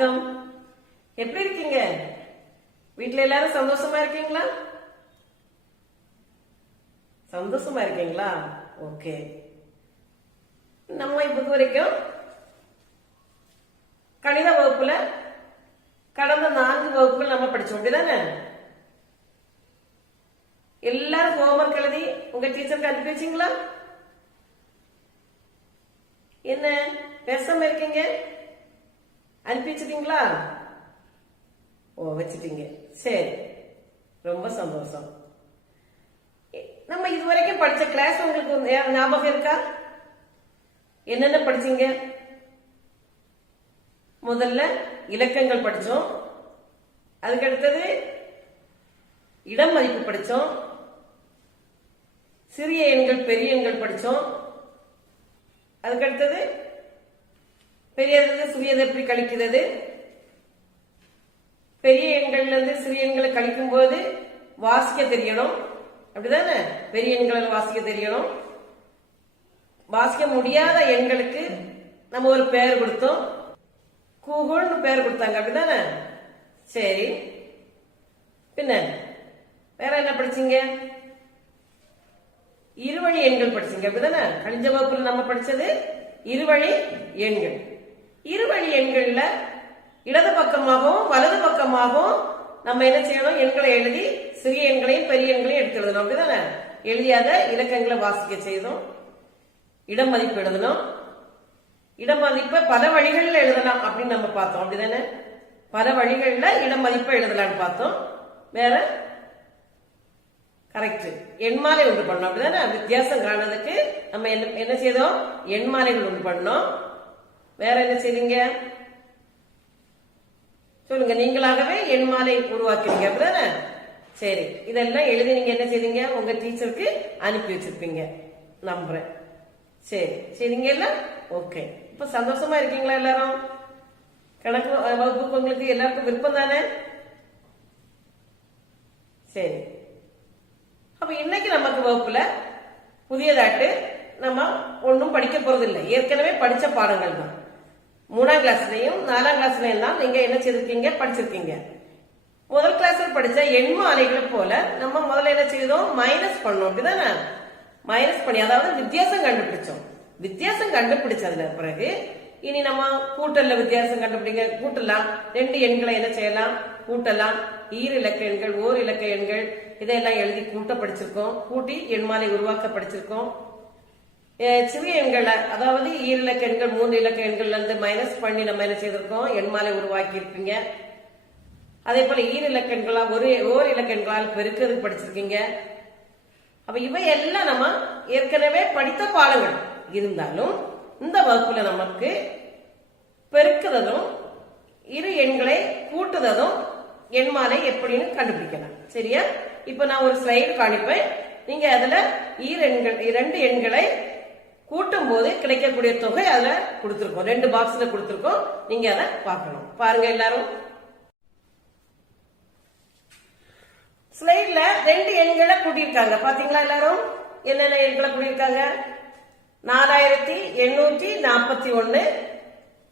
வணக்கம். எப்படி இருக்கீங்க? வீட்டுல எல்லாரும் சந்தோஷமா இருக்கீங்களா? சந்தோஷமா இருக்கீங்களா? ஓகே. நம்ம இப்ப வரைக்கும் கணித வகுப்புல கடந்த 4 வகுப்புகள் நம்ம படிச்சோம், அப்படிதானே? எல்லாரும் ஹோம்ஒர்க் எழுதி உங்க டீச்சருக்கு அனுப்பி வச்சீங்களா? என்ன பேசாம இருக்கீங்க? அனுப்பி வச்சிட்டீங்களா? ஓ, வச்சிட்டீங்க. சரி, ரொம்ப சந்தோஷம். நம்ம இதுவரைக்கும் படிச்ச கிளாஸ் உங்களுக்கு ஞாபகம் இருக்கா? என்னென்ன படிச்சீங்க? முதல்ல இலக்கங்கள் படிச்சோம். அதுக்கு அடுத்தது இடம் மதிப்பு படிச்சோம். சிறிய எண்கள் பெரிய எண்கள் படிச்சோம். அதுக்கு அடுத்தது பெரியது சிறியது எப்படி கழிக்கிறது, பெரிய எண்கள்ல இருந்து சிறிய எண்களை கழிக்கும் போது வாசிக்க தெரியணும், அப்படிதானே? பெரிய எண்களை வாசிக்க தெரியணும். வாசிக்க முடியாத எண்களுக்கு நம்ம ஒரு பெயர் கொடுத்தோம், கூகுள்னு பெயர் கொடுத்தாங்க, அப்படிதானே? சரி, பின்ன வேற என்ன படிச்சீங்க? இருவழி எண்கள் படிச்சீங்க, அப்படிதானே? கணித வகுப்புல நம்ம படிச்சது இருவழி எண்கள். இருவழி எண்கள்ல இடது பக்கமாகவும் வலது பக்கமாகவும் நம்ம என்ன செய்யணும்? எண்களை எழுதி சிறிய எண்களையும் பெரிய எண்களையும் எடுத்து எழுதணும், அப்படிதானே? எழுதியாத இலக்கங்களை வாசிக்க செய்தோம். இடம் மதிப்பு எழுதணும். இடம் மதிப்பை பல வழிகளில் எழுதலாம் அப்படின்னு நம்ம பார்த்தோம், அப்படிதானே? பல வழிகளில் இடம் மதிப்பை எழுதலாம்னு பார்த்தோம். வேற கரெக்ட், எண்மாலை ஒன்று பண்ணோம், அப்படிதானே? வித்தியாசம் காணதுக்கு நம்ம என்ன செய்தோம்? எண்மாலைகள் ஒன்று பண்ணோம். வேற என்ன செய்வீங்க சொல்லுங்க? நீங்களாகவே எண்மாலை உருவாக்குவீங்க, அப்படிதானே? சரி, இதெல்லாம் எழுதி நீங்க என்ன செய்வீங்க? உங்க டீச்சருக்கு அனுப்பி வச்சிருப்பீங்க நம்புறேன். சரி, சரிங்க எல்லாம் ஓகே. இப்ப சந்தோஷமா இருக்கீங்களா எல்லாரும்? கணக்கு வகுப்புக்கு உங்களுக்கு எல்லாருக்கும் விருப்பம் தானே? சரி, அப்ப இன்னைக்கு நமக்கு வகுப்புல புதியதாட்டு நம்ம ஒன்னும் படிக்க போறது இல்லை. ஏற்கனவே படிச்ச பாடங்கள் தான். 3ஆம் கிளாஸ்லயும் 4ஆம் கிளாஸ்லயும் தான் நீங்க என்ன செய்திருக்கீங்க? படிச்சிருக்கீங்க. முதல் கிளாஸ்ல படிச்ச எண்மாலைகளை போல நம்ம முதல்ல என்ன செய்தோம்? மைனஸ் பண்ணோம், அப்படிதானே? மைனஸ் பண்ணி, அதாவது வித்தியாசம் கண்டுபிடிச்சோம். வித்தியாசம் கண்டுபிடிச்சதுல பிறகு இனி நம்ம கூட்டல்ல வித்தியாசம் கண்டுபிடிங்க. கூட்டலாம், 2 எண்களை என்ன செய்யலாம்? கூட்டலாம். ஈர் இலக்க எண்கள், ஓர் இலக்க எண்கள், இதெல்லாம் எழுதி கூட்ட படிச்சிருக்கோம். கூட்டி எண்மாலை உருவாக்க படிச்சிருக்கோம். சிறிய எண்களை, அதாவது ஈர் இலக்க எண்கள் 3 இலக்க எண்கள்ல இருந்து மைனஸ் பண்ணி நம்ம என்ன செய்திருக்கோம்? எண்மாலை உருவாக்கி இருப்பீங்க. அதே போல ஈர் இலக்க எண்களா ஓர் இலக்க எண்களால் பெருக்கிறது படிச்சிருக்கீங்க. அப்ப இவை எல்லாம் நம்ம ஏற்கனவே படித்த பாடங்கள் இருந்தாலும் இந்த வகுப்புல நமக்கு பெருக்குதலும் இரு எண்களை கூட்டுதலும் எண்மாலை எப்படின்னு கண்டுபிடிக்கலாம். சரியா? இப்ப நான் ஒரு ஸ்லைடு காணிப்பேன். நீங்க அதுல 2 எண்களை கூட்டும் போது கிடைக்கக்கூடிய தொகை அதுல கொடுத்திருக்கோம். 2 பாக்ஸ்ல கொடுத்திருக்கோம். நீங்க அதை பார்க்கணும். பாருங்க எல்லாரும். ஸ்லைட்ல 2 எண்களை கூட்டியிருக்காங்க, பாத்தீங்களா? எல்லாரும் என்னென்ன எண்களை கூட்டியிருக்காங்க? 4841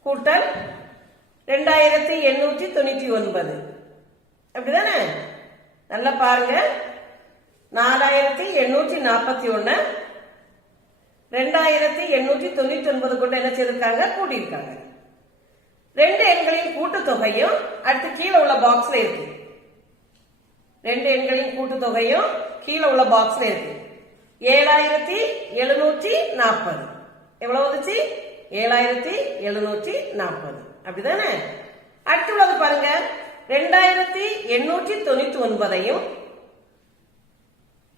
கூட்டல் 2899, அப்படிதானே? நல்லா பாருங்க. 4841 2899 கொண்டு என்ன செய்திருக்காங்க? கூட்டியிருக்காங்க. 2 எண்களின் கூட்டுத்தொகையும் அடுத்து கீழே உள்ள பாக்ஸ்ல இருக்கு. 2 எண்களின் கூட்டுத்தொகையும் கீழே உள்ள பாக்ஸ்ல இருக்கு. 7740 எவ்வளவு வந்துச்சு? 7740, அப்படிதானே? அடுத்துள்ளது பாருங்க. 2899ஐயும்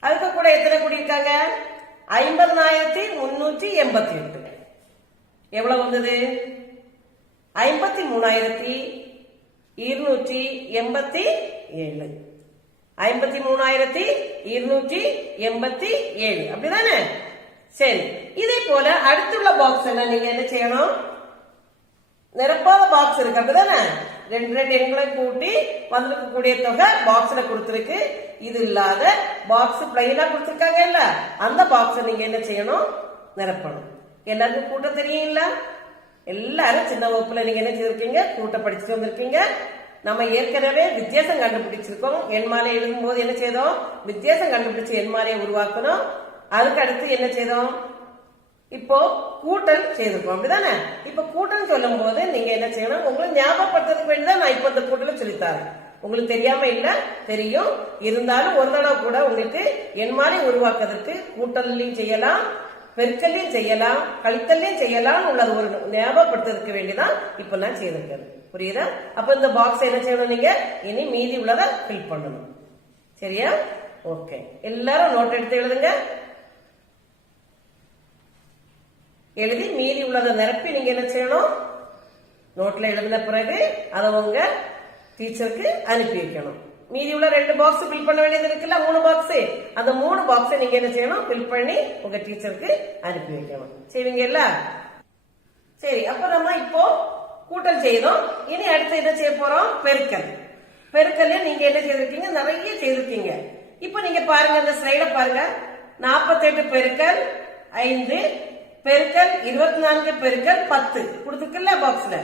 அதுக்கு கூட எத்தனை கூட்டியிருக்காங்க? 50388. எவ்வளவு வந்தது? 53287. 53287, அப்படிதானே? சரி, இதே போல அடுத்துள்ள பாக்ஸ் எல்லாம் நீங்க என்ன செய்யணும்? நிரப்பாத பாக்ஸ் இருக்கு, அப்படிதானே? 2 எண்களை கூட்டி வந்திருக்கக்கூடிய தொகை பாக்ஸ்ல கொடுத்திருக்கு. இது இல்லாத பாக்ஸ் பிளைனா கொடுத்திருக்காங்க இல்ல, அந்த பாக்ஸ் நீங்க என்ன செய்யணும்? நிரப்பணும். எல்லாருக்கும் கூட்ட தெரியும் இல்ல? எல்லாரும் சின்ன வகுப்புல நீங்க என்ன செய்திருக்கீங்க? கூட்ட படிச்சுட்டு வந்திருக்கீங்க. நம்ம ஏற்கனவே வித்தியாசம் கண்டுபிடிச்சிருக்கோம். எண்மாலை எழுதும் போது என்ன செய்தோம்? வித்தியாசம் கண்டுபிடிச்சு எண்மாலையை உருவாக்கணும். அதுக்கு அடுத்து என்ன செய்தோம்? இப்போ கூட்டல் செய்திருக்கோம், அப்படிதானே? இப்ப கூட்டல் சொல்லும் போது நீங்க என்ன செய்யணும்? உங்களுக்கு ஞாபகப்படுத்துறதுக்கு வேண்டிதான் நான் இப்ப இந்த கூட்டல சொல்லித்தாரேன். உங்களுக்கு தெரியாம இல்ல, தெரியும். இருந்தாலும் ஒரு தடவை கூட உங்களுக்கு எண்மாலை உருவாக்குறதுக்கு கூட்டல்லையும் செய்யலாம், பெருக்கல்லையும் செய்யலாம், கழித்தல்லையும் செய்யலாம் உள்ளது ஒரு ஞாபகப்படுத்துறதுக்கு வேண்டிதான் இப்ப நான் செய்திருக்கேன். புரியுதா? அப்ப இந்த பாக்ஸ் என்ன செய்யணும்? நீங்க இனி மீதி உள்ளதை ஃபில் பண்ணணும். சரியா? ஓகே, எல்லாரும் நோட் எடுத்து எழுதுங்க. எழுதி மீதி உள்ளதை நிரப்பி நீங்க என்ன செய்யணும்? நோட்ல எழுதின பிறகு அதை உங்க டீச்சருக்கு அனுப்பி வைக்கணும். மீதி உள்ள 2 பாக்ஸ் ஃபில் பண்ண வேண்டியது இருக்குல்ல, 3 பாக்ஸ். அந்த 3 பாக்ஸ் நீங்க என்ன செய்யணும்? ஃபில் பண்ணி உங்க டீச்சருக்கு அனுப்பி வைக்கணும். செய்வீங்கல்ல? சரி, அப்ப நம்ம இப்போ கூட்டல் செய்தோம். இனி அடுத்து என்ன செய்ய போறோம்? பெருக்கல். பெருக்கல்ல நீங்க என்ன செய்திருக்கீங்க? நிறைய செய்திருக்கீங்க. இப்ப நீங்க பாருங்க, அந்த ஸ்லைட பாருங்க. 48 பெருக்கல் 5 பெருக்கல் 24 பெருக்கல் 10 கொடுத்துருக்குல்ல பாக்ஸ்ல.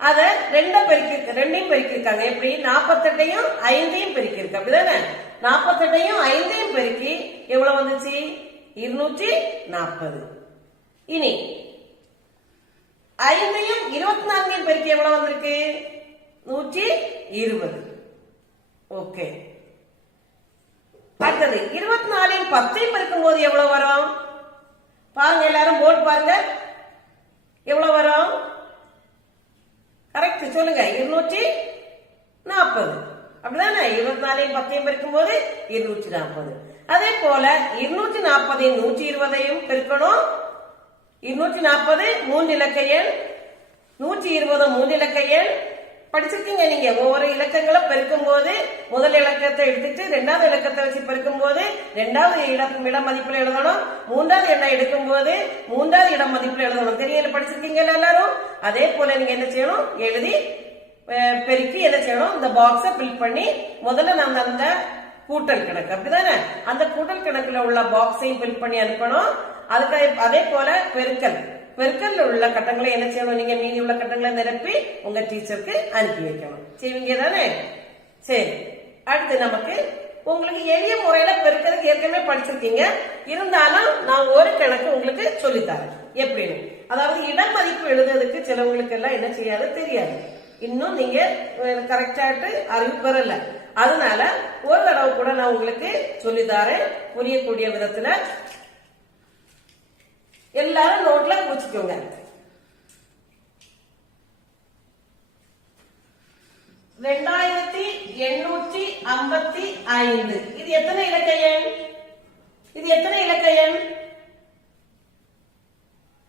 அத ரெண்டையும் பெருக்கிருக்காங்க. எப்படி? 48ஐயும் 5ஐயும் பெருக்கிருக்கு, அப்படிதானே? 48ஐயும் 5ஐயும் பெருக்கி எவ்வளவு வந்துச்சு? 240. இனி 5ஐயும் 24ஐயும் பெருக்கி எவ்வளவு வந்திருக்கு? 120. ஓகே. அடுத்தது 24ஐயும் 10ஐயும் பெருக்கும் போது எவ்வளவு வரும்? பாருங்க, எல்லாரும் போர்டு பாருங்க. எவ்வளவு வரும்? கரெக்ட் சொல்லுங்க. 240, அப்படிதானே? 24ஐயும் 10ஐயும் பெருக்கும் போது 240. அதே போல 240ஐயும் 120ஐயும் பெருக்கணும். 240 3 இலக்க எண், 120 3 இலக்க எண். படிச்சிருக்கீங்க நீங்க. ஒவ்வொரு இலக்கங்களை பெருக்கும் போது முதல் இலக்கத்தை எடுத்துட்டு 2வது இலக்கத்தை வச்சு பெருக்கும் போது 2வது இட மதிப்புல எழுதணும். 3வது எண்ணை எடுக்கும் போது 3வது இட மதிப்புல எழுதணும். தெரியல? படிச்சிருக்கீங்க எல்லாரும்? அதே போல நீங்க என்ன செய்யணும்? எழுதி பெருக்கி என்ன செய்யணும்? இந்த பாக்ஸ ஃபில் பண்ணி முதல்ல நம்ம அந்த கூட்டல் கணக்கு, அப்படிதானே? அந்த கூட்டல் கணக்குல உள்ள பாக்ஸையும் ஃபில் பண்ணி அனுப்பணும். அதுக்கு அதே போல பெருக்கல் உள்ள கட்டங்களை என்ன செய்யணும்? நீங்க மீதி உள்ள கட்டங்களை நிரப்பி உங்க டீச்சருக்கு அனுப்பி வைக்கணும். செய்வீங்க தானே? சரி, அடுத்து நமக்கு உங்களுக்கு எளிய முறையில பெருக்கிறதுக்கு ஏற்கனவே படிச்சிருக்கீங்க. இருந்தாலும் நான் ஒரு கணக்கு உங்களுக்கு சொல்லித்தரேன் எப்படின்னு. அதாவது இடம் மதிப்பு எழுதுறதுக்கு சிலவங்களுக்கு எல்லாம் என்ன செய்யாது தெரியாது. இன்னும் நீங்க கரெக்டாட்டு அறிவு பெறல. அதனால ஒரு தடவை கூட நான் உங்களுக்கு சொல்லித்தரேன் புரியக்கூடிய விதத்துல. எல்லாரும் நோட்ல குறிச்சுக்கோங்க. 2855. இது எத்தனை இலக்க எண்? இது எத்தனை இலக்க எண்?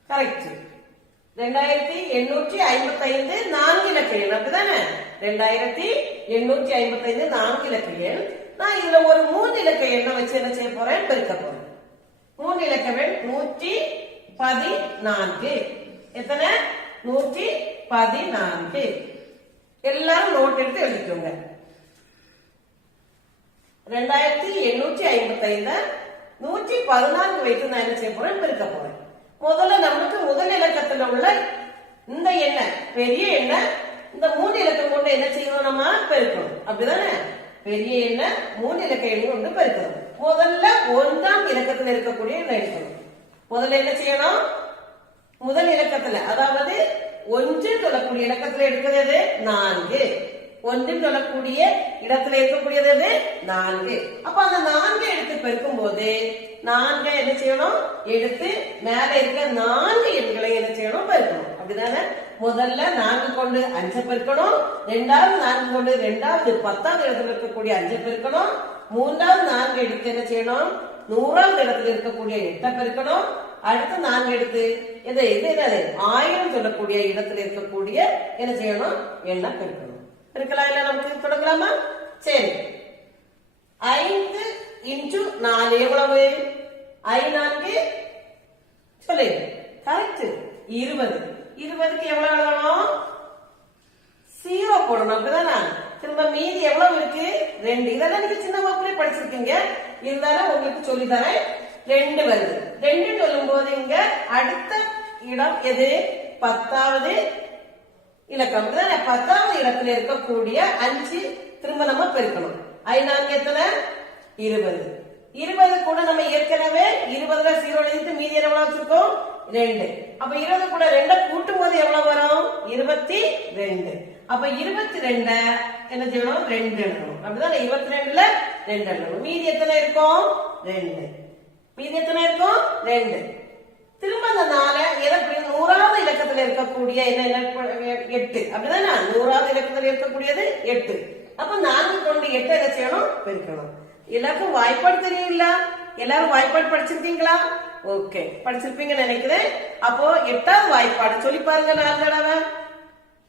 கரெக்ட். 2855 4 இலக்க எண், அப்படிதானே? 2855 4 இலக்க எண். நான் இதுல ஒரு 3 இலக்க எண்ணை வச்சு என்ன செய்ய போறேன்? பெருக்க போறேன். 3 இலக்க எண் 114. எத்தனை? 114. எல்லாரும் நோட் எடுத்து எழுதிக்கோங்க. 2855 114 வைத்து நான் என்ன செய்ய போறேன்? பெருக்க போறேன். முதல்ல நமக்கு முதல் இலக்கத்துல உள்ள இந்த எண்ணை, பெரிய எண்ணை, இந்த 3 இலக்கம் கொண்டு என்ன செய்யணும்? நம்ம பெருக்கணும், அப்படிதானே? பெரிய எண்ணை 3 இலக்க எண்ணை கொண்டு பெருக்கணும். முதல்ல 1ஆம் இலக்கத்துல இருக்கக்கூடிய எண்ணை எடுக்கணும். முதல்ல என்ன செய்யணும்? முதல் இலக்கத்துல, அதாவது 1 சொல்லக்கூடிய இலக்கத்துல எடுக்கிறது 4. 1 சொல்லக்கூடிய இடத்துல இருக்கக்கூடியது 4. அப்ப அந்த 4 எடுத்து பெருக்கும் போது 4 என்ன செய்யணும்? எடுத்து மேல இருக்க 4 எண்களை என்ன செய்யணும்? பெருக்கணும், அப்படிதானே? முதல்ல 4 கொண்டு 5 பெருக்கணும். 2வது 4 கொண்டு 2வது 10ஆவது இடத்துல இருக்கக்கூடிய 5 பெருக்கணும். 3வது 4 எடுத்து என்ன செய்யணும்? 100ஆவது இடத்துல இருக்கக்கூடிய 8 பெருக்கணும். அடுத்து 4 எடுத்து இது 1000 சொல்லக்கூடிய இடத்துல இருக்கக்கூடிய என்ன செய்யணும்? எண்ணை பெருக்கணும். பெருக்கலாம் இல்ல? நமக்கு தொடங்கலாமா? சரி, 5 × 4 எவ்வளவு? 5×4 சொல்லு. கரெக்ட், 20. 20க்கு எவ்வளவு எழுதணும்? 0 போடணும், அப்படிதானே? திரும்ப மீதி எவ்வளவு இருக்கு? 2. இதெல்லாம் நீங்க சின்ன வகுப்புல படிச்சிருக்கீங்க. இருந்தாலும் உங்களுக்கு சொல்லி தரேன். 2 வருது. 2 சொல்லும் போது இங்க அடுத்த இடம் எது? 10வது இலக்கம். 10வது இடத்துல இருக்கக்கூடிய 5 திரும்ப நம்ம பெருக்கணும். 5 எத்தனை? 20. 20 கூட நம்ம ஏற்கனவே 20ல 0 எழுதிட்டு மீதி எவ்வளவு வச்சிருக்கோம்? 2. அப்ப 20 கூட 2 கூட்டும் போது எவ்வளவு வரும்? 22. அப்ப 22 என்ன செய்யணும்? 2 எழுதணும். அப்படிதான் 22ல 2 எழுதணும். மீதி எத்தனை இருக்கும்? 2. மீதி எத்தனை இருக்கும்? 2. திரும்ப அந்த 4 எதை 100வது இலக்கத்துல இருக்கக்கூடிய என்ன 8. அப்படிதானே? 100வது இலக்கத்துல இருக்கக்கூடியது 8. அப்ப 4 கொண்டு 8 என்ன செய்யணும்? பெருக்கணும். எல்லாருக்கும் வாய்ப்பாடு தெரியல? எல்லாரும் வாய்ப்பாடு படிச்சிருக்கீங்களா? ஓகே, படிச்சிருப்பீங்கன்னு நினைக்கிறேன். அப்போ 8வது வாய்ப்பாடு சொல்லி பாருங்க. 4 தடவை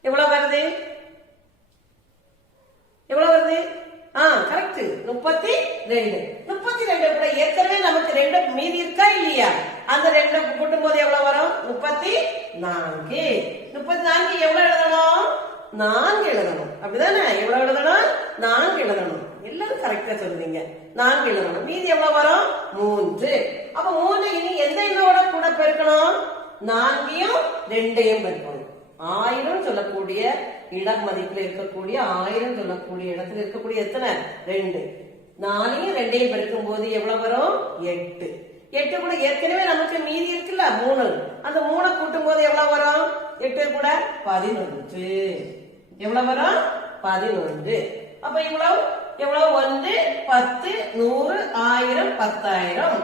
எவ்வளவு வருது? எவ்வளவு வருது? கரெக்ட், 32. 32 கூட ஏற்கனவே நமக்கு 2 மீதி இருக்கா இல்லையா? அந்த 2 கூட்டும் போது எவ்வளவு வரும்? 34. 34 எவ்வளவு எழுதணும்? 4 எழுதணும். அப்படிதானே? எவ்வளவு எழுதணும்? 4 எழுதணும். எல்லாரும் கரெக்டா சொல்றீங்க. 4 எழுதணும். மீதி எவ்வளவு வரும்? 3. அப்ப 3 இனி எந்த எண்ணோட கூட பெருக்கணும்? 4யும் 2யும் பெருக்கணும். 1000 சொல்லக்கூடிய இடம் மதிப்புல இருக்கக்கூடிய 1000 சொல்லக்கூடிய இடத்துல இருக்கக்கூடிய எத்தனை? 2. 4யும் 2யும் பெருக்கும் போது எவ்வளவு வரும்? 8. 8 கூட ஏற்கனவே நமக்கு மீதி இருக்குல்ல 3. அந்த 3 கூட்டும் போது எவ்வளவு வரும்? 8 கூட 11. எவ்வளவு வரும்? 11. அப்ப இவ்வளவு எவ்வளவு? 1, 10, 100, 1000, 10000.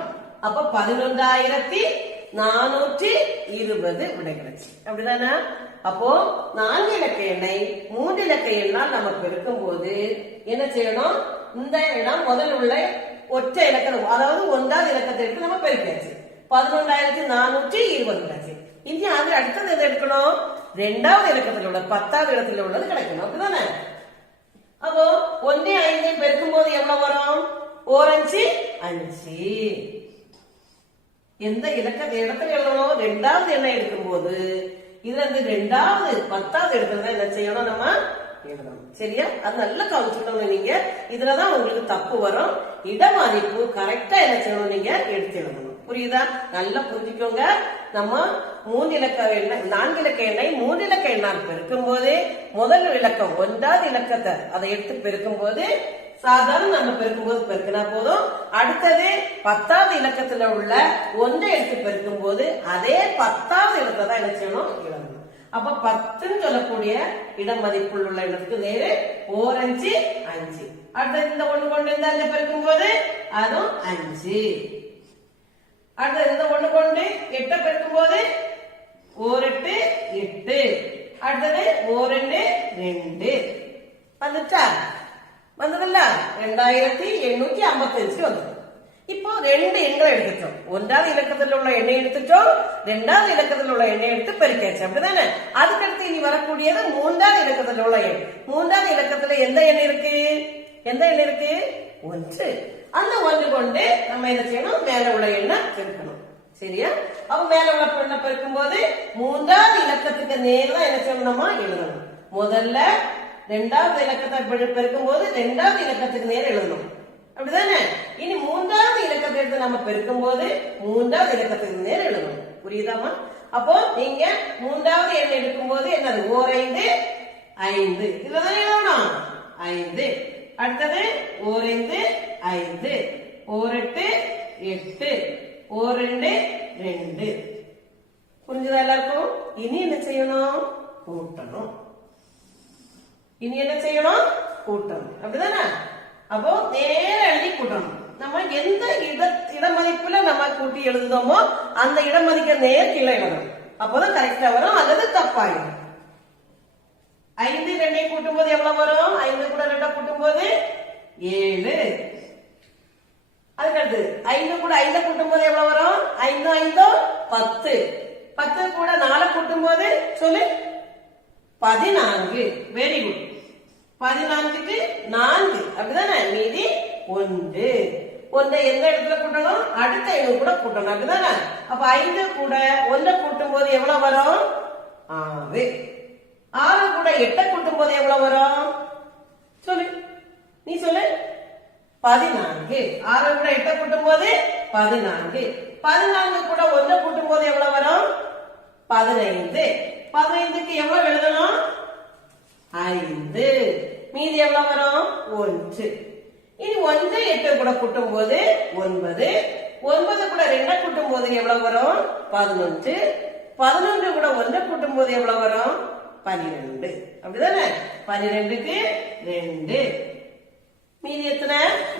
அப்ப 11,420 விடை கிடைச்சு. அப்படிதானே? அப்போ 4 இலக்க எண்ணை 3 இலக்க எண்ணால் நம்ம பெருக்கும் போது என்ன செய்யணும்? இந்த இடம் முதல் உள்ள ஒற்றை இலக்கம், அதாவது 1வது இலக்கத்தை எடுத்து நம்ம பெருக்காச்சு. 11,420 கிடைச்சு. இனி அது அடுத்தது எதை எடுக்கணும்? 2வது இலக்கத்தில் உள்ள 10வது இடத்துல உள்ளது கிடைக்கணும். அப்படிதானே? அப்போ 1, 5 பெருக்கும் போது எவ்வளவு வரும்? 4, 5. எந்த இலக்கத்தை இடத்துல எழுதணும்? 2வது எண்ணெய் எடுக்கும் போது இதுல இருந்து 2வது 10வது இடத்துல என்ன செய்யணும்? நம்ம எழுதணும். சரியா? அது நல்லா கவனிச்சுக்கணும். நீங்க இதுலதான் உங்களுக்கு தப்பு வரும். இடமதிப்பு கரெக்டா என்ன செய்யணும்? நீங்க எடுத்து எழுதணும். புரியுதா? நல்லா புரிஞ்சுக்கோங்க. நம்ம 3 இலக்க எண்ணெய் 4 இலக்க எண்ணெய் 3 இலக்க எண்ணால் பெருக்கும் போது முதல் இலக்கம் 1வது இலக்கத்தை அதை எடுத்து பெருக்கும் போது சாதாரண நம்ம பெருக்கும் போது பெருக்கினா போதும். அடுத்தது 10வது இலக்கத்துல உள்ள 1 எடுத்து பெருக்கும் போது அதே 10வது இடத்தை தான் என்ன செய்யணும்? எழுதணும். அப்ப 10ன்னு சொல்லக்கூடிய இடம் மதிப்புள்ள உள்ள இடத்துக்கு நேரு 4, 5. அடுத்தது இந்த 1 கொண்டு இந்த 5 பெருக்கும் போது அதுவும் 5. அடுத்தது இந்த 1 கொண்டு 8 பெருக்கும் போது 1, 8, 8. அடுத்தது 1, 2. வந்துச்சா? வந்ததில்ல? 2855 வந்தது. இப்போ 2 எண்களை எடுத்துட்டோம். 1வது இலக்கத்தில் உள்ள எண்ணெய் எடுத்துட்டோம். 2வது இலக்கத்தில் உள்ள எண்ணெய் எடுத்து பெருக்காச்சு. அப்படிதானே? அதுக்கடுத்து இனி வரக்கூடியது 3வது இலக்கத்தில் உள்ள எண். 3வது இலக்கத்துல எந்த எண்ணெய் இருக்கு? எந்த எண்ணெய் இருக்கு? 1. அந்த 1 கொண்டு நம்ம என்ன செய்யணும்? மேல உள்ள எண்ணை பெருக்கணும். சரியா? அப்ப மேல உள்ள எண்ணை பெருக்கும் போது 3வது இலக்கத்துக்கு நேரா என்ன செய்யணும்? நம்ம எழுதணும். முதல்ல 2வது இலக்கத்தை பெருக்கும் போது 2வது இலக்கத்துக்கு நேரம் எழுதணும். அப்படிதானே? இனி 3வது இலக்கத்தை எடுத்து நம்ம பெருக்கும் போது 3வது இலக்கத்துக்கு நேரம் எழுதணும். புரியுதாமா? அப்போ நீங்க 3வது எண்ணை எடுக்கும் போது என்னது? 4, 5, 5. இதுலதான் எழுதணும். 5. அடுத்தது 4, 5, 5. 4, 8, 8. 4, 2, 2. புரிஞ்சுதா எல்லாருக்கும்? இனி என்ன செய்யணும்? கூட்டணும். இனி என்ன செய்யணும்? கூட்டணும். அப்படிதானே? அப்போ நேர எழுதி கூட்டணும். நம்ம எந்த இடமதிப்புல நம்ம கூட்டி எழுதுதோமோ அந்த இடமதிக்க நேர் கீழே எழுதணும். அப்போதான் கரெக்டா வரும், அல்லது தப்பாயிடும். 5 2 கூட்டும் போது எவ்வளவு வரும்? 5 கூட 2 கூட்டும் போது 7. அதுக்கடுத்து 5 கூட 5 கூட்டும் போது எவ்வளவு வரும்? 5 5 10. 10 கூட 4 கூட்டும் போது சொல்லு 14. Very good. 14க்கு 4. அப்படிதானே? மீதி 1. 1 எந்த இடத்துல கூட்டணும்? அடுத்த எண்ணு கூட கூட்டணும். அப்படிதானே? அப்ப 5 கூட 1 கூட்டும் போது எவ்வளவு வரும்? 6. 6 கூட 8 கூட்டும் போது எவ்வளவு வரும்? சொல்லு, நீ சொல்லு. 14. 6 கூட 8 கூட்டும் போது 14. 14 கூட 1 கூட்டும் போது எவ்வளவு வரும்? 15. 15க்கு எவ்வளவு எழுதணும்? 5. மீதி எவ்வளவு வரும்? 1. இனி 1 8 கூட கூட்டும் போது 9. 9 கூட 2 கூட்டும் போது எவ்வளவு வரும்? 11. 11 கூட 1 கூட்டும் போது எவ்வளவு வரும்? 12. அப்படிதானே? 12க்கு 2. மீதி எத்தனை?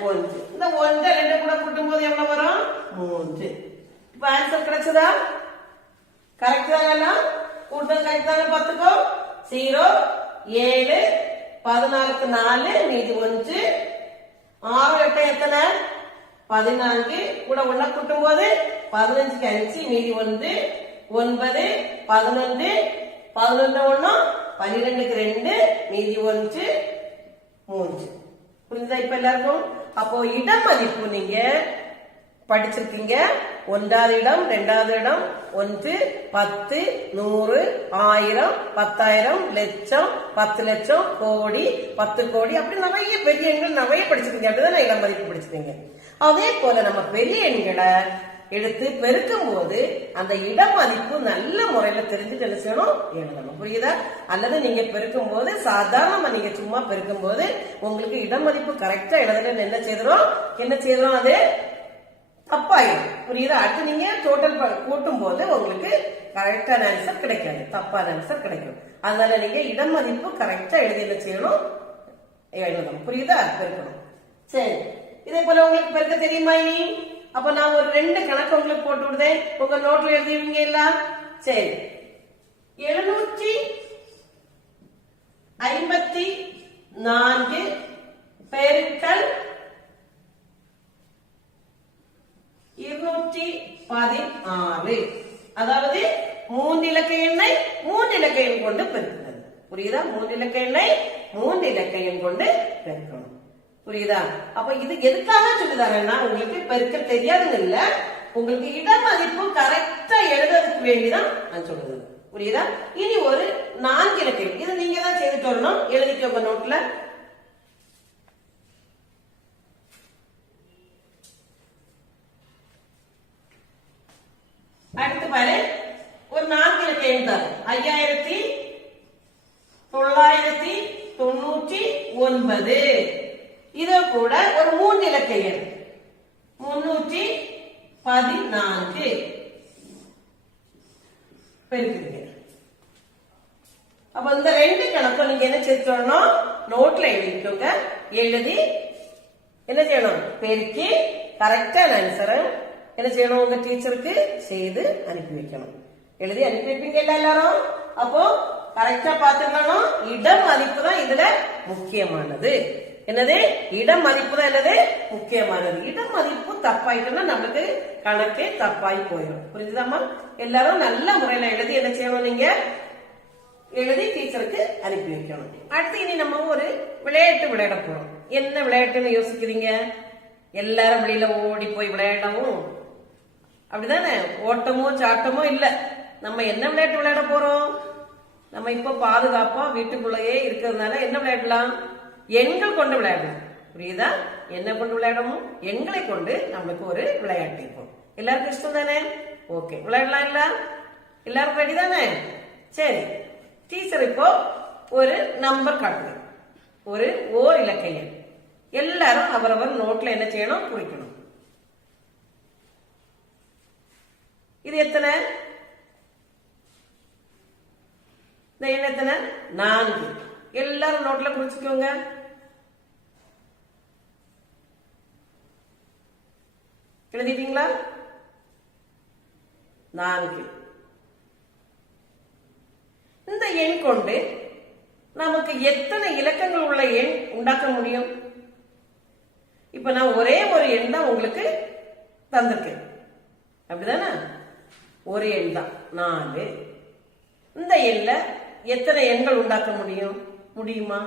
1. இந்த 1 2 கூட கூட்டும் போது எவ்வளவு வரும்? 3. இப்ப ஆன்சர் கிடைச்சதா? கரெக்ட் தானே? கூட்டம் கரெக்ட் தானே? பார்த்துக்கோ. 0 7 14க்கு 4 மீதி 1. 6 8 எத்தனை? 14 கூட 1 கூட்டும் போது 15க்கு 5 மீதி 1. 9 11 11 1 12க்கு 2 மீதி 1 3. புரியுதா இப்ப எல்லாருக்கும்? அப்போ இடம் மதிப்பு நீங்க படிச்சிருக்கீங்க. 1வது இடம், 2வது இடம், 1 10 100 1000 10000 லட்சம் 10 லட்சம் கோடி 10 கோடி அப்படி நிறைய பெரிய எண்கள் நிறைய படிச்சிருக்கீங்க. அப்படிதான் இடம் மதிப்பு படிச்சிருக்கீங்க. அதே போல நம்ம பெரிய எண்களை எடுத்து பெருக்கும் போது அந்த இடம் மதிப்பு நல்ல முறையில தெரிஞ்சுட்டு என்ன செய்யணும்? எழுதணும். புரியுதா? அல்லது நீங்க பெருக்கும் போது சாதாரணமா நீங்க சும்மா பெருக்கும் போது உங்களுக்கு இடம் மதிப்பு கரெக்டா எழுதலன்னு என்ன செய்யறோம்? அது தப்பாயிடும். புரியுதா? அடுத்து நீங்க டோட்டல் கூட்டும் போது உங்களுக்கு கரெக்டான ஆன்சர் கிடைக்காது, தப்பான ஆன்சர் கிடைக்கும். அதனால நீங்க இடம் மதிப்பு கரெக்டா எழுதி என்ன செய்யணும்? எழுதணும். புரியுதா? பெருக்கணும். சரி, இதே போல உங்களுக்கு பெருக்க தெரியுமா? இனி அப்ப நான் ஒரு 2 கணக்கு உங்களுக்கு போட்டு விடுதேன். உங்க நோட்ல எழுதிவீங்க இல்ல? சரி, 754 பெருக்கல் 216. அதாவது 3 இலக்க எண்ணை 3 இலக்க எண் கொண்டு பெருக்கிறது. புரியுதா? 3 இலக்க எண்ணை 3 இலக்க எண் கொண்டு பெருக்கணும். புரியுதா? அப்ப இது எதுக்காக சொல்லுதாங்கன்னா உங்களுக்கு பெருக்க தெரியாதுங்க இல்ல, உங்களுக்கு இடம் மதிப்பு கரெக்டா எழுதுறதுக்கு வேண்டிதான் நான் சொல்லுது. புரியுதா? இனி ஒரு 4 இலக்க எண், இது நீங்க தான் செய்துட்டு வரணும். எழுதிக்கோங்க நோட்ல. அடுத்து பாரு, ஒரு 4 இலக்க எண் தான் 5999. இத கூட ஒரு 3 இலக்க எண் 314 பெருக்குங்க. அப்ப இந்த 2 கணக்கு நீங்க என்ன செய்யணும்? நோட்ல எழுதிக்கோங்க. எழுதி என்ன செய்யணும்? பெருக்கி கரெக்டான ஆன்சரை என்ன செய்யணும்? உங்க டீச்சருக்கு செய்து அனுப்பி வைக்கணும். எழுதி அனுப்பி வைப்பீங்க எல்லாரும். அப்போ கரெக்டா பாத்துக்கணும். இடம் மதிப்பு தான் இதுல முக்கியமானது. என்னது? இடம் மதிப்பு தான் என்னது? முக்கியமானது. இடம் மதிப்பு தப்பாயிட்டுன்னா நமக்கு கணக்கே தப்பாய் போயிடும். புரிஞ்சுதாமா? எல்லாரும் நல்ல முறையில எழுதி என்ன செய்யணும்? நீங்க எழுதி டீச்சருக்கு அனுப்பி வைக்கணும். அடுத்து இனி நம்ம ஒரு விளையாட்டு விளையாட போறோம். என்ன விளையாட்டுன்னு யோசிக்கிறீங்க? எல்லாரும் வெளியில ஓடி போய் விளையாடவும் அப்படிதானே? ஓட்டமோ சாட்டமோ இல்ல. நம்ம என்ன விளையாட்டு விளையாட போறோம்? நம்ம இப்ப பாதுகாப்பா வீட்டுக்குள்ளேயே இருக்கிறதுனால என்ன விளையாடலாம்? எண்கள் கொண்டு விளையாடலாம். புரியுதா? என்ன கொண்டு விளையாடணும்? எண்களை கொண்டு நம்மளுக்கு ஒரு விளையாட்டு இப்போ எல்லாருக்கும் இஷ்டம் தானே? ஓகே, விளையாடலாம் இல்ல? எல்லாரும் ரெடி தானே? சரி, டீச்சர் இப்போ ஒரு நம்பர் காட்டுது, ஒரு ஓர் இலக்க எண். எல்லாரும் அவரவர் நோட்ல என்ன செய்யணும்? குறிக்கணும். இது எத்தனை? இந்த எண் எத்தனை? 4. எல்லாரும் நோட்ல குறிச்சுக்கோங்க. எழுதிட்டீங்களா? 4. இந்த எண் கொண்டு நமக்கு எத்தனை இலக்கங்கள் உள்ள எண் உண்டாக்க முடியும்? இப்ப நான் ஒரே ஒரு எண் தான் உங்களுக்கு தந்திருக்கேன். அப்படிதானே? ஒரு எண் தான் 4. இந்த எண்ல எத்தனை எண்கள் உண்டாக்க முடியும்? முடியுமா?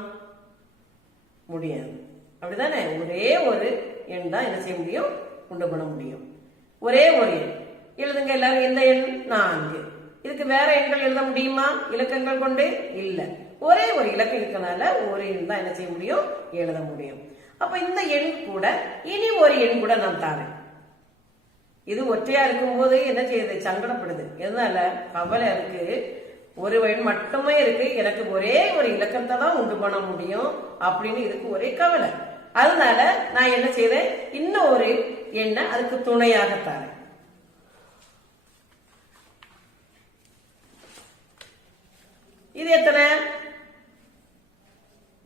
முடியாது. அப்படிதானே? ஒரே ஒரு எண் தான் என்ன செய்ய முடியும்? உண்டு பண்ண முடியும். ஒரே ஒரு எண் எழுதுங்க எல்லாரும். எந்த எண்? 4. இதுக்கு வேற எண்கள் எழுத முடியுமா? இலக்கங்கள் கொண்டு? இல்ல. ஒரே ஒரு இலக்கம் இருக்கனால ஒரு எண் தான் என்ன செய்ய முடியும்? எழுத முடியும். அப்ப இந்த எண் கூட இனி ஒரு எண் கூட நான் தரேன். இது ஒற்றையா இருக்கும்போது என்ன செய்யுது, சங்கடப்படுது. எதனால? கவலை இருக்கு. ஒரு எண் மட்டுமே இருக்கு, எனக்கு ஒரே ஒரு இலக்கத்தை தான் உண்டு பண்ண முடியும் அப்படின்னு இதுக்கு ஒரே கவலை. அதனால நான் என்ன செய்தேன், இன்னும் ஒரு எண்ணை அதுக்கு துணையாக தரேன். இது எத்தனை?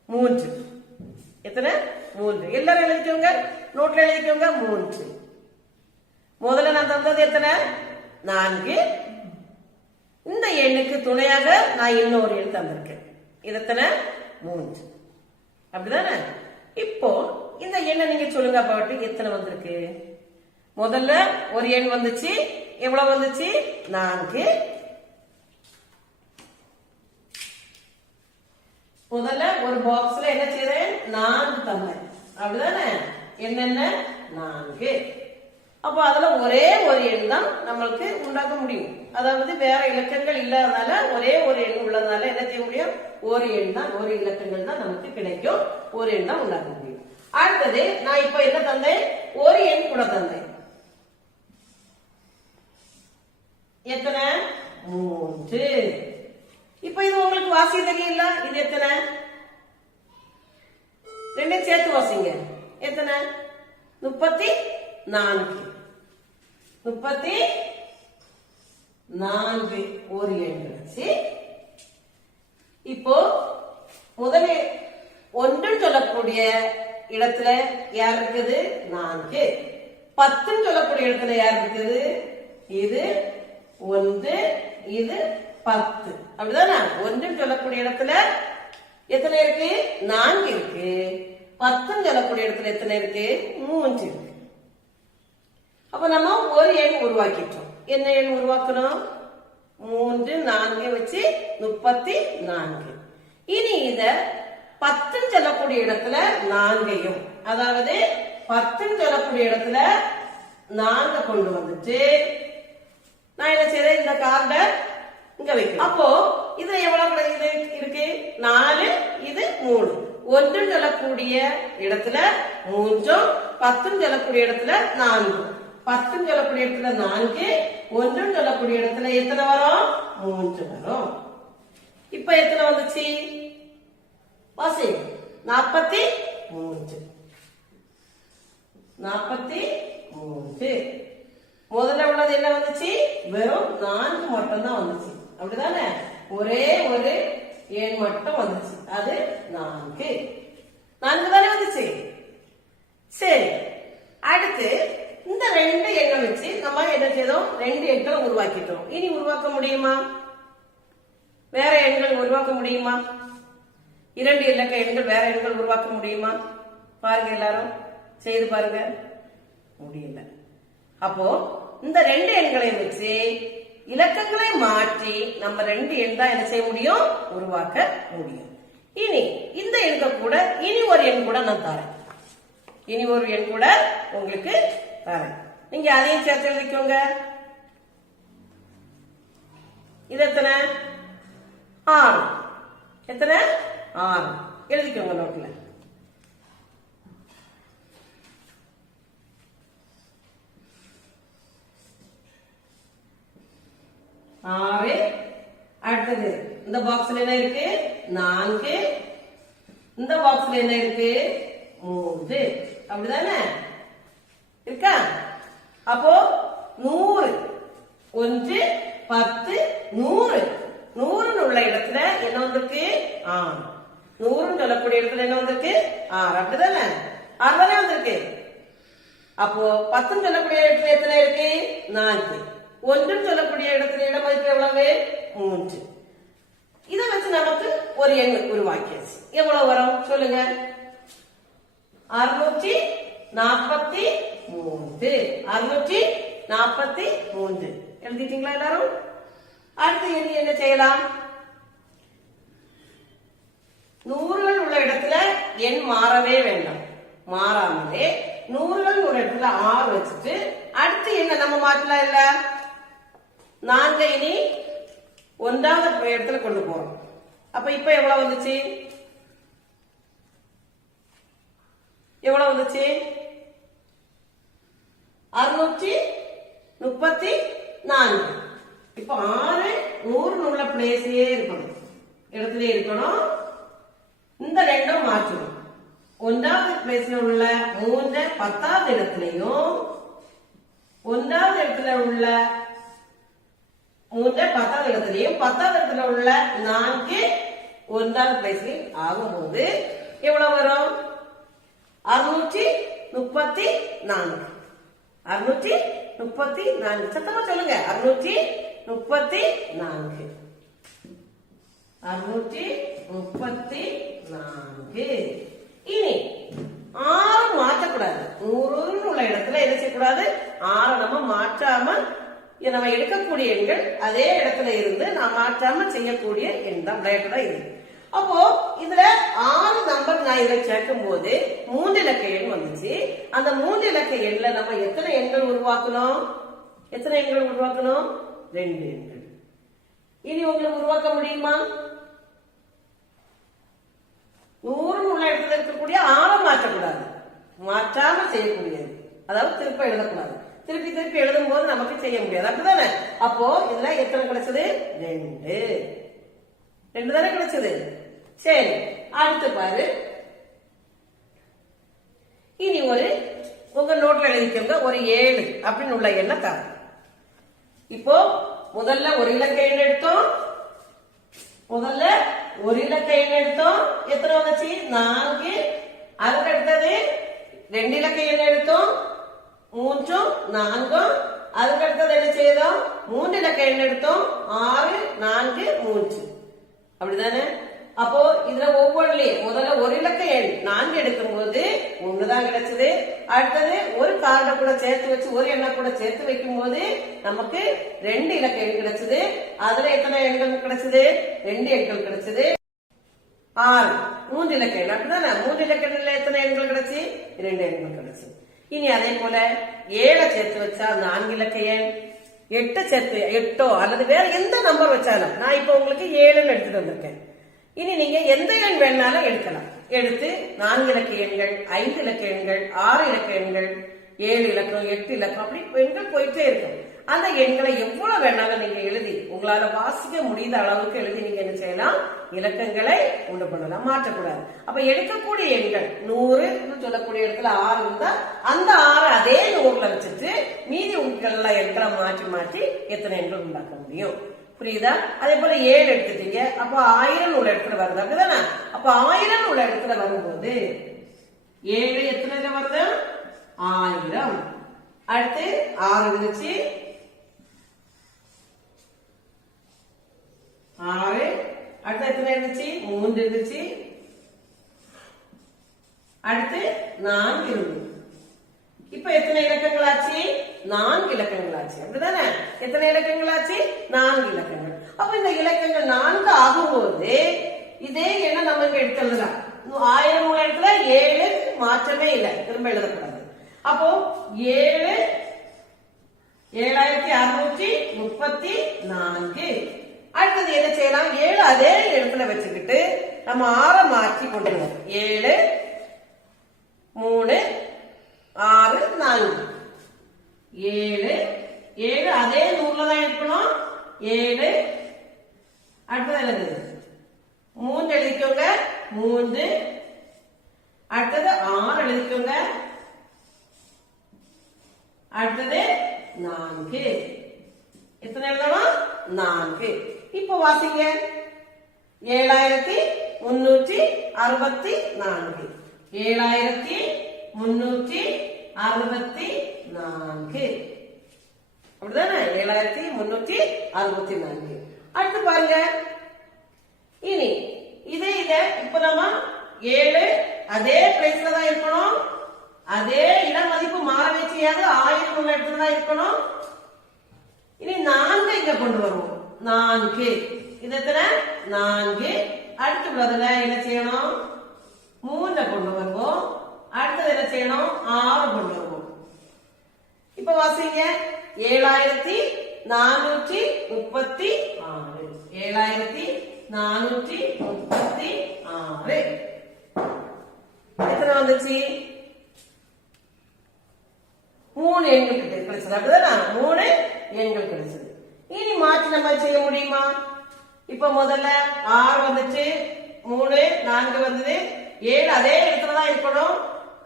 3. எத்தனை? 3. எல்லாரும் எழுதிக்கோங்க, நோட்ல எழுதிக்கோங்க. 3. முதல்ல நான் தந்தது எத்தனை? 4. இந்த எண்ணுக்கு துணையாக நான் இன்னொரு எண் தந்திருக்கேன். இது எத்தனை? 3. அப்படிதானே? இப்போ இந்த எண்ணை நீங்க சொல்லுங்க பாட்டு, எத்தனை வந்திருக்கு? முதல்ல ஒரு எண் வந்துச்சு. எவ்வளவு வந்துச்சு? 4. முதல்ல ஒரு பாக்ஸ்ல என்ன செய்றேன், 4 தந்தேன். அப்படிதானே? என்னென்ன? 4. அப்ப அதுல ஒரே ஒரு எண் தான் நம்மளுக்கு உண்டாக்க முடியும். அதாவது வேற இலக்கங்கள் இல்லாதனால ஒரே ஒரு எண் உள்ளதுனால என்ன செய்ய முடியும், ஒரு எண் தான், ஒரு இலக்கங்கள் தான் நமக்கு கிடைக்கும். ஒரு எண் தான் உண்டாக்க முடியும். அடுத்தது நான் இப்ப என்ன தந்தேன், ஒரு எண் கூட தந்தேன். எத்தனை? 3. இப்ப இது உங்களுக்கு வாசி தெரியல. இது எத்தனை? ரெண்டையும் சேர்த்து வாசிங்க. எத்தனை? 34. 34 ஒரு எண் வச்சு இப்போ முதலில் ஒன்று சொல்லக்கூடிய இடத்துல யார் இருக்குது? 4. 10 சொல்லக்கூடிய இடத்துல யார் இருக்குது? இது 1, இது 10. அப்படிதானே? ஒன்று சொல்லக்கூடிய இடத்துல எத்தனை இருக்கு? 4 இருக்கு. 10 சொல்லக்கூடிய இடத்துல எத்தனை இருக்கு? 3 இருக்கு. அப்ப நம்ம ஒரு எண் உருவாக்கிட்டோம். என்ன எண் உருவாக்கணும்? 3, 4 வச்சு 34. இனி இத 10 சொல்லக்கூடிய இடத்துல 4ஐயும், அதாவது 10 சொல்லக்கூடிய இடத்துல 4 கொண்டு வந்துட்டு நான் என்ன செய்றேன், இந்த கார்டை இங்க வைக்கிறேன். அப்போ இதுல எவ்வளவு இருக்கு? 4, இது 3. 1 சொல்லக்கூடிய இடத்துல 3, 10 சொல்லக்கூடிய இடத்துல 4. 10 சொல்லக்கூடிய இடத்துல 4, 1 சொல்லக்கூடிய இடத்துல எத்தனை வரும்? 3 வரும். இப்ப எத்தனை வந்துச்சு? வாசி. 43. 43. முதல்ல உள்ளது என்ன வந்துச்சு? வெறும் 4 மட்டும் தான் வந்துச்சு. அப்படிதானே? ஒரே ஒரு எண் மட்டும் வந்துச்சு, அது 4. 4 தானே வந்துச்சு. சரி, அடுத்து இந்த 2 எண்ணை வச்சு நம்ம என்ன செய்தோம், 2 எண்களை உருவாக்கிட்டோம். இனி உருவாக்க முடியுமா? வேற எண்கள் உருவாக்க முடியுமா? 2 இலக்க எண்கள் வேற எண்கள் உருவாக்க முடியுமா? பாருங்க, எல்லாரும் செய்து பாருங்க. முடியல. அப்போ இந்த 2 எண்களை வச்சு இலக்கங்களை மாற்றி நம்ம 2 எண் தான் என்ன செய்ய முடியும், உருவாக்க முடியும். இனி இந்த எண்க கூட இனி ஒரு எண் கூட நான் தரேன். இனி ஒரு எண் கூட உங்களுக்கு தரேன். நீங்க அதையும் சேர்த்து எழுதிக்கோங்க. இது எத்தனை? 6. எத்தனை? 6. எழுதிக்கோங்க நோட்ல. அடுத்தது இந்த பாக்ஸ்ல என்ன இருக்கு? 4. இந்த பாக்ஸ்ல என்ன இருக்கு? 3. அப்படிதானே இருக்கா? அப்போ 100, 1, 10, 100. 100 உள்ள இடத்துல என்ன வந்திருக்கு? 6. 100 சொல்லக்கூடிய இடத்துல என்ன வந்திருக்கு? 6. அப்படிதானே? 6 தானே வந்திருக்கு. அப்போ 10 சொல்லக்கூடிய இடத்துல எத்தனை இருக்கு? 4. 1 சொல்லக்கூடிய இடத்துல இட மதிப்பு எவ்வளவு? 3. இதை வச்சு நமக்கு ஒரு எண் உருவாக்கியாச்சு. எவ்வளவு வரும் சொல்லுங்க? 643. 643 எழுதிட்டீங்களா எல்லாரும்? அடுத்து இனி என்ன செய்யலாம்? 100கள் உள்ள இடத்துல எண் மாறவே வேண்டாம். மாறாமலே 100கள் உள்ள இடத்துல 6 வச்சுட்டு அடுத்து என்ன நம்ம மாற்றலாம் இல்ல? 4 இனி 1வது இடத்துல கொண்டு போறோம். அப்ப இப்ப எவ்வளவு வந்துச்சு? எவ்வளவு வந்துச்சு? 643. 34. இப்போ 6 100 உள்ள பிளேஸ்லயே இருக்கணும், இடத்துல இருக்கணும். இந்த ரெண்டும் மாற்றணும். 1வது பிளேஸ்ல உள்ள 3 10வது இடத்துலயும் 1வது இடத்துல உள்ள 3 10வது இடத்துலயும் 10வது இடத்துல உள்ள 4 1வது பிளேஸ்லயும் ஆகும்போது எவ்வளவு வரும்? 634. 634. சத்தமா சொல்லுங்க. 634. 634. இனி 6 மாற்றக்கூடாது. 100 உள்ள இடத்துல என்ன செய்யக்கூடாது? 6 நம்ம மாற்றாம நம்ம எடுக்கக்கூடிய எண்கள் அதே இடத்துல இருந்து நான் மாற்றாம செய்யக்கூடிய எண் தான் தான் இது. அப்போ இதுல 6 நம்பர் நான் இதை சேர்க்கும் போது 3 இலக்க எண் வந்துச்சு. அந்த 3 இலக்க எண்ல நம்ம எத்தனை எண்கள் உருவாக்கணும்? 2 எண்கள். இனி உங்களுக்கு உருவாக்க முடியுமா? 100 உள்ள இடத்துல இருக்கக்கூடிய 6 மாற்றக்கூடாது, மாற்றாம செய்யக்கூடியது. அதாவது திருப்ப எழுதக்கூடாது. திருப்பி எழுதும் போது நமக்கு செய்ய முடியாது, அப்படிதானே? அப்போ இதுல எத்தனை கிடைச்சது? 2 தானே கிடைச்சது. சரி, அடுத்து பாரு. இனி உங்க நோட்ல எழுதிக்கோங்க, ஒரு 7 அப்படின்னு உள்ள எண்ணை தாங்க. இப்போ முதல்ல ஒரு இலக்க எண் எடுத்தோம். எத்தனை வந்துச்சு? 4. அதுக்கு அடுத்தது 2 இலக்க எண் எடுத்தோம். 3 4. அதுக்கு அடுத்தது என்ன செய்தோம்? 3 இலக்க எண் எடுத்தோம். 6 4 3. அப்படிதானே? அப்போ இதுல ஒவ்வொன்றுலயும் முதல்ல ஒரு இலக்க எண் 4 எடுக்கும் போது 1 தான் கிடைச்சது. அடுத்தது ஒரு கார்டை கூட சேர்த்து வச்சு ஒரு எண்ணை கூட சேர்த்து வைக்கும் போது நமக்கு 2 இலக்க எண் கிடைச்சது. அதுல எத்தனை எண்கள் கிடைச்சது? 2 எண்கள் கிடைச்சது. 6 3 இலக்க எண், அப்படிதானே? 3 இலக்க எண்ணில் எத்தனை எண்கள் கிடைச்சி? 2 எண்கள் கிடைச்சு. இனி அதே போல 7 சேர்த்து வச்சா 4 இலக்க எண். 8 சேர்த்து 8 அல்லது வேற எந்த நம்பர் வச்சாலும், நான் இப்ப உங்களுக்கு 7 எடுத்துட்டு வந்திருக்கேன். இனி நீங்க எந்த எண் வேணாலும் எடுக்கலாம். எடுத்து 4 இலக்க எண்கள், 5 இலக்க எண்கள், 6 இலக்க எண்கள், 7 இலக்கம், 8 இலக்கம், அப்படி எண்கள் போயிட்டே இருக்கும். அந்த எண்களை எவ்வளவு வேணாலும் நீங்க எழுதி உங்களால வாசிக்க முடிந்த அளவுக்கு எழுதி நீங்க என்ன செய்யலாம்? இலக்கங்களை உண்டு பண்ணலாம், மாற்றக்கூடாது. அப்ப எடுக்கக்கூடிய எண்கள் 100 சொல்லக்கூடிய இடத்துல 6 இருந்தா அந்த 6 அதே 100ல வச்சுட்டு மீதி எண்களை மாற்றி எத்தனை எண்கள் உண்டாக்க முடியும்? புரியுதா? அதே போல 7 எடுத்துட்டீங்க. அப்ப 1000 உள்ள இடத்துல வருது, அப்படிதானே? அப்ப 1000 உள்ள இடத்துல வரும்போது 7 எத்தனை வருது? 1000. அடுத்து 6 இருந்துச்சு, 6. அடுத்து எத்தனை இருந்துச்சு? 3 இருந்துச்சு. அடுத்து 4 இருந்துச்சு. இப்ப எத்தனை இலக்கங்கள் ஆச்சு? 4 இலக்கங்கள் ஆச்சு, அப்படிதானே? எத்தனை இலக்கங்கள் ஆச்சு? 4 இலக்கங்கள். அப்ப இந்த இலக்கங்கள் 4 ஆகும்போது இதே எண்ணை நம்ம இங்க எடுத்து எழுதலாம். 1000 உள்ள இடத்துல 7 மாற்றமே இல்லை, திரும்ப எழுதக்கூடாது. அப்போ 7 7634. அடுத்தது என்ன செய்யலாம்? 7 அதே இடத்துல வச்சுக்கிட்டு நம்ம 6 மாற்றி கொண்டு வரோம். 7 3 6 4. 7 அதே 100ல தான் இருக்கணும். 7 அடுத்தது என்னது? 3 எழுதிக்கோங்க. 3. அடுத்தது 6 எழுதிக்கோங்க. அடுத்தது 4. எத்தனை எழுதணும்? 4. இப்போ வாசிங்க. 7364. 7364. அப்படிதானே? 7364. அடுத்து பாருங்க. இனி இத இப்ப நம்ம 7 அதே பிளேஸ்ல தான் இருக்கணும். அதே இட மதிப்பு மாறவே செய்யாது. 1000 உள்ள இடத்துல தான் இருக்கணும். இனி 4 இங்க கொண்டு வருவோம். 4. இது எத்தனை? 4. அடுத்து பதில என்ன செய்யணும்? 3 கொண்டு வருவோம். அடுத்தது என்ன செய்யணும்? 6 கொண்டு வருவோம். இப்ப வாசிங்க. 7436. 7436. எத்தனை வந்துச்சு? 3 எண்கள் கிடைச்சது, அப்படிதானா? 3 இப்ப முதல்ல 6 வந்துச்சு, 3 4 வந்தது, 7 அதே இடத்துலதான் இருக்கணும்.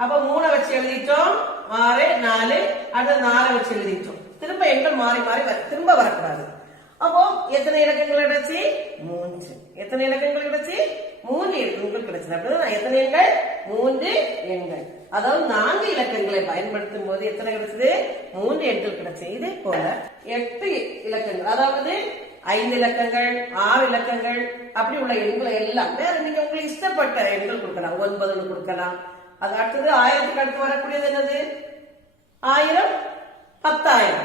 அப்ப 3 வச்சு எழுதிட்டோம், 6 4, அடுத்து 4 வச்சு எழுதிட்டோம். திரும்ப எண்கள் மாறி மாறி திரும்ப வரக்கூடாது. அப்போ எத்தனை இலக்கங்கள் கிடைச்சு? 3. எத்தனை இலக்கங்கள் கிடைச்சு? 3 இலக்கங்கள் கிடைச்சது. அப்படின்னா எத்தனை எண்கள்? 3 எண்கள். அதாவது 4 இலக்கங்களை பயன்படுத்தும் போது எத்தனை கிடைச்சது? 3 எண்கள் கிடைச்சு. இதே போல 8 இலக்கங்கள், அதாவது 5 இலக்கங்கள், 6 இலக்கங்கள், அப்படி உள்ள எண்களை எல்லாம் வேற நீங்க உங்களுக்கு இஷ்டப்பட்ட எண்கள் கொடுக்கலாம். 9 கொடுக்கலாம். அது அடுத்தது 1000க்கு அடுத்து வரக்கூடியது என்னது? 1000 10,000,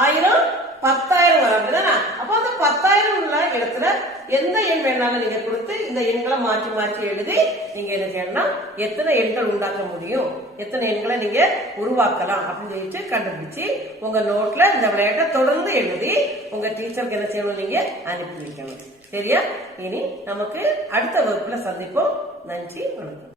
1000 10,000 வரும். அப்படிதானே? அப்போ அந்த 10,000 உள்ள இடத்துல எந்த எண் வேணாலும் நீங்க கொடுத்து இந்த எண்களை மாற்றி மாற்றி எழுதி நீங்க என்ன செய்யணும்னா எத்தனை எண்கள் உண்டாக்க முடியும், எத்தனை எண்களை நீங்க உருவாக்கலாம் அப்படின்னு சொல்லிட்டு கண்டுபிடிச்சு உங்க நோட்ல இந்த விளையாட்டை தொடர்ந்து எழுதி உங்க டீச்சருக்கு என்ன செய்யணும், நீங்க அனுப்பி வைக்கணும். சரியா? இனி நமக்கு அடுத்த வகுப்புல சந்திப்போம். நன்றி, வணக்கம்.